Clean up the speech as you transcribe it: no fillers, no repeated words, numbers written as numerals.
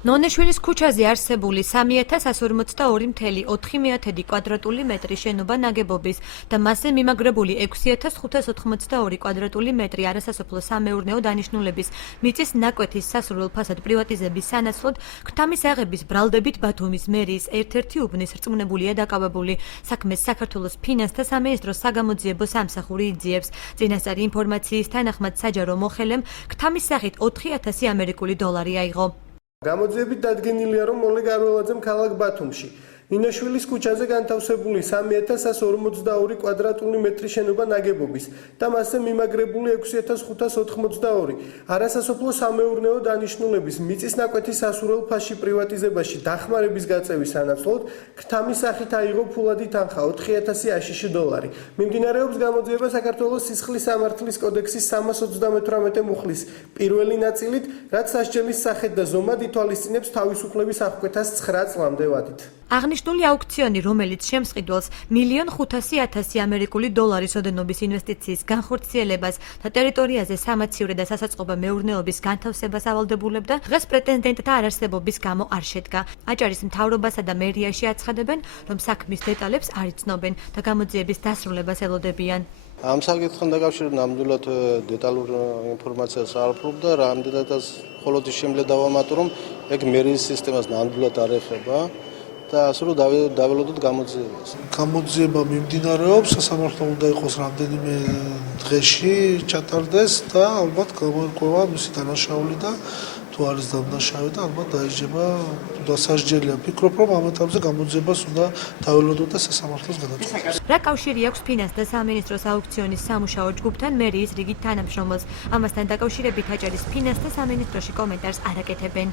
ნონეშვილის ქუჩაზე არსებული 3142.4 კვადრატული მეტრი შენობა ნაგებობის და მასზე მიმაგრებული 6582 კვადრატული მეტრი არასასოფლო სამეურნეო დანიშნულების მიწის ნაკვეთის სასურველ ფასად პრივატიზების სანაცვლოდ ქთამის აღების ბრალდებით ბათუმის მერიის ერთ-ერთი უბნის რწმუნებულია დაკავებული. საქმეს საქართველოს ფინანსთა სამინისტროს საგამოძიებო სამსახური იძიებს. წინასწარი ინფორმაციის თანახმად საჯარო მოხელემ ქთამის სახით 4000 ამერიკული დოლარი აიღო. გამოძიებით დადგენილია, რომ მოლე გარველაძემ ქალაქ ბათუმში ნინაშვილის ქუჩაზე განთავსებული 3142 კვადრატული მეტრი შენობა ნაგებობის და მასზე მიმაგრებული 6582 არასასოფლო სამეურნეო დანიშნულების მიწის ნაკვეთის სასურველ ფასში პრივატიზებაში დახმარების გაწევის სანაცვლოდ ქთამის სახით აიღო ფულადი თანხა 4000 აშშ დოლარი. მიმდინარეობს გამოძიება საქართველოს სისხლის სამართლის კოდექსის 328 მუხლის პირველი ნაწილით, რაც სასჯელის სახით და ზომად ითვალისწინებს თავისუფლების აღკვეთას 9 წლამდე ვადით. აღნიშნული აუქციონი, რომელიც შემსყიდველს 1.500.000 ამერიკული დოლარის ოდენობის ინვესტიციის განხორციელებას და ტერიტორიაზე სამაცივრე და სასაწყობო მეურნეობის განთავსებას ავალდებულებდა, დღეს პრეტენდენტთა არარსებობის გამო არ შედგა. აჭარის მთავრობასა და მერიაში აცხადებენ, რომ საქმის დეტალებს არ იცნობენ და გამოძიების დასრულებას ელოდებიან. ამ საკითხთან დაკავშირებით ნამდვილად დეტალურ ინფორმაციას არ ვფლობ და რამდენადაც მხოლოდ ის შემიძლია დავამატო, რომ ეგ მერიის სისტემას ნამდვილად არ ეხება. და ასე რომ დაველოდოთ გამოძიებას. გამოძიება მიმდინარეობს, სასამართლო უნდა იყოს რამდენიმე დღეში ჩატარდეს და ალბათ გამოირკვევა მისი დანაშაული და თუ არის დანაშაული და ალბათ დაიჯება დასაჯელია. ვფიქრობ, რომ ამ ეტაპზე გამოძიებას უნდა დაველოდოთ და სასამართლოს გადაწყვეტოს. რა კავშირი აქვს ფინანსთა სამინისტროს აუქციონის სამუშაო ჯგუფთან მერიის რიგით თანამშრომელს? ამასთან დაკავშირებით აჭარის ფინანსთა სამინისტროში კომენტარს არ აკეთებენ.